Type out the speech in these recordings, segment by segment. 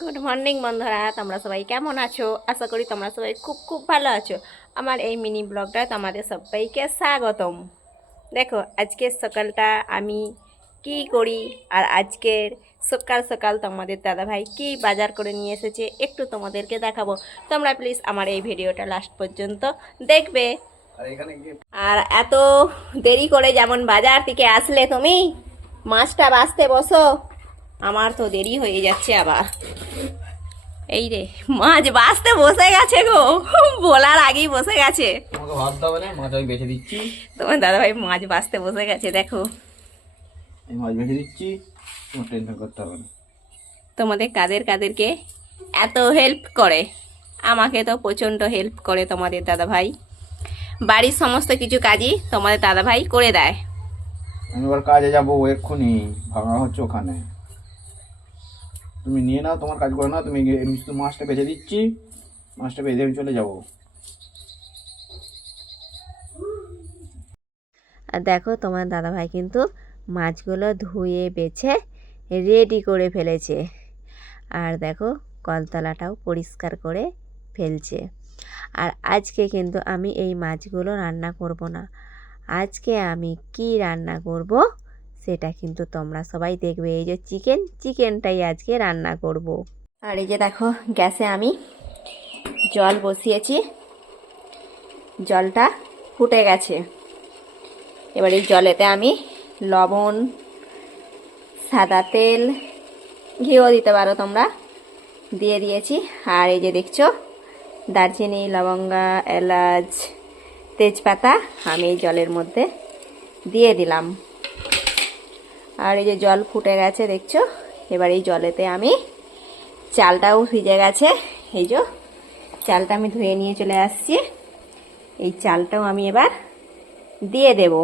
Good morning বন্ধুরা। তোমরা সবাই কেমন আছো? আশা করি তোমরা সবাই খুব খুব ভালো আছো। আমার এই মিনি ব্লগটা তোমাদের সবাইকে স্বাগতম। দেখো আজকের সকালটা আমি কি করি আর আজকের সকাল সকাল তোমাদের দাদাভাই কি বাজার করে নিয়ে এসেছে একটু তোমাদেরকে দেখাবো। তোমরা প্লিজ আমার এই ভিডিওটা লাস্ট পর্যন্ত দেখবে। আর আর এত দেরি করে যেমন বাজার থেকে আসলে তুমি মাছটা বাঁচতে বসো। আমার তো দেরি হয়ে যাচ্ছে আবার। এই রে মাছ বাঁচতে বসে গেছে গো বলার আগেই বসে গেছে। ভাবতে হবে না মাছ তোমার বাঁচতে বসে গেছে দেখো। তোমার তোমাদের কাদের কাদেরকে এত হেল্প করে? আমাকে তো প্রচণ্ড হেল্প করে তোমাদের দাদাভাই। বাড়ির সমস্ত কিছু কাজই তোমাদের দাদাভাই করে দেয়। আমি কাজে যাব এক্ষুনি ভাঙা হচ্ছে ওখানে। তুমি নিয়ে নাও, তোমার কাজ করে নাও, তুমি শুধু মাছটা বেছে দিচ্ছি, মাছটা বেঁধে আমি চলে যাব। আর দেখো, তোমার দাদাভাই কিন্তু মাছগুলো ধুয়ে, বেছে রেডি করে ফেলেছে। আর দেখো, কলতলাটাও পরিষ্কার করে ফেলছে। আর আজকে কিন্তু আমি এই মাছগুলো রান্না করব না। আজকে আমি কি রান্না করব? সেটা কিন্তু তোমরা সবাই দেখবে। এই যে চিকেন, চিকেনটাই আজকে রান্না করব। আর এই যে দেখো, গ্যাসে আমি জল বসিয়েছি। জলটা ফুটে গেছে। এবার এই জলেতে আমি লবণ, সাদা তেল, ঘিও দিতে পারো তোমরা। দিয়ে দিয়েছি। আর এই যে দেখছ, দারচিনি, লবঙ্গা, এলাচ, তেজপাতা আমি এই জলের মধ্যে দিয়ে দিলাম। আর এই যে জল ফুটে গেছে, দেখছ? এবার এই জলেতে আমি চালটাও ভিজে গেছে। এই যে চালটা আমি ধুয়ে নিয়ে চলে আসছি। এই চালটাও আমি এবার দিয়ে দেব।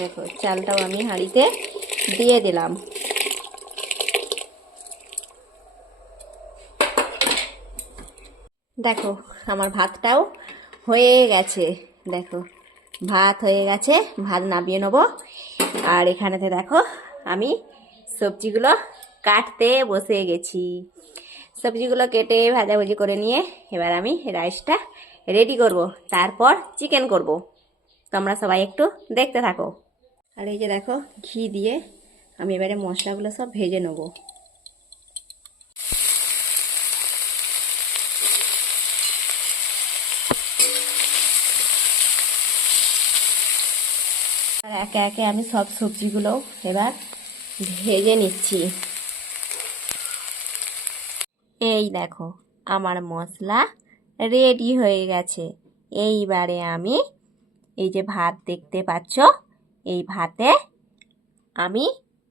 দেখো, চালটাও আমি হাঁড়িতে দিয়ে দিলাম। দেখো, আমার ভাতটাও হয়ে গেছে। দেখো, ভাত হয়ে গেছে, ভাত নামিয়ে নেব। আর এখানেতে দেখো, আমি সবজিগুলো কাটতে বসে গেছি। সবজিগুলো কেটে ভাজাভুজি করে নিয়ে এবার আমি রাইসটা রেডি করব। তারপর চিকেন করব। তোমরা সবাই একটু দেখতে থাকো। আর এই যে দেখো, ঘি দিয়ে আমি এবারে মশলাগুলো সব ভেজে নেব। আর একে একে আমি সব সবজিগুলো এবার ভেজে নিচ্ছি। এই দেখো, আমার মশলা রেডি হয়ে গেছে। এইবারে আমি এই যে ভাত দেখতে পাচ্ছ, এই ভাতে আমি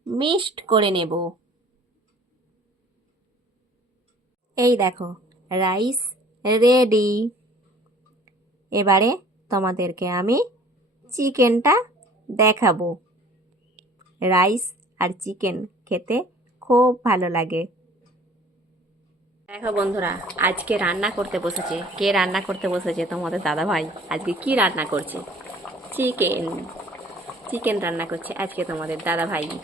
মিক্সড করে নেব। এই দেখো রাইস রেডি এবারে তোমাদেরকে আমি চিকেনটা দেখাবো। রাইস আর চিকেন খেতে খুব ভালো লাগে। দেখো বন্ধুরা, আজকে রান্না করতে বসেছে। কে রান্না করতে বসেছে? তোমাদের দাদা ভাই আজকে কি রান্না করছে? চিকেন। চিকেন রান্না করছে আজকে তোমাদের দাদা ভাই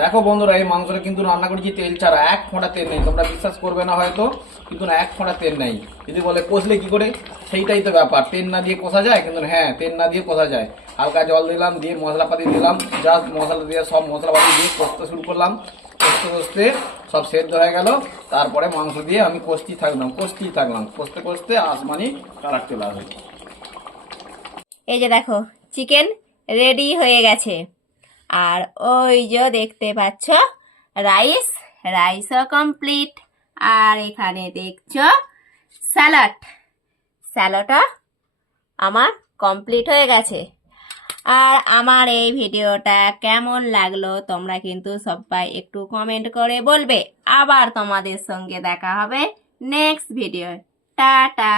দেখো বন্ধুরা, এই মাংসটা কিন্তু রান্না করেছি তেল ছাড়া, এক ফোঁটা তেল নেই। তোমরা বিশ্বাস করবে না হয়তো, কিন্তু না, এক ফোঁটা তেল নেই। যদি বলে কষলে কি করে? সেইটাই তো ব্যাপার। তেল না দিয়ে কষা যায়? কিন্তু হ্যাঁ তেল না দিয়ে কষা যায়। হালকা জল দিলাম, দিয়ে মশলাপাতি দিলাম জাস্ট মশলা দিয়ে, সব মশলাপাতি দিয়ে কষতে শুরু করলাম। কষতে কষতে সব সেদ্ধ হয়ে গেল। তারপরে মাংস দিয়ে আমি কষতেই থাকলাম কষতেই থাকলাম। কষতে কষতে আসমানি কালার চলে এই যে দেখো, চিকেন রেডি হয়ে গেছে। আর ওই যে দেখতে পাচ্ছ, রাইস, রাইসও কমপ্লিট আর এখানে দেখছ, স্যালাড। স্যালাডও আমার কমপ্লিট হয়ে গেছে। আর আমার এই ভিডিওটা কেমন লাগল, তোমরা কিন্তু সবাই একটু কমেন্ট করে বলবে। আবার তোমাদের সঙ্গে দেখা হবে নেক্সট ভিডিও টাটা!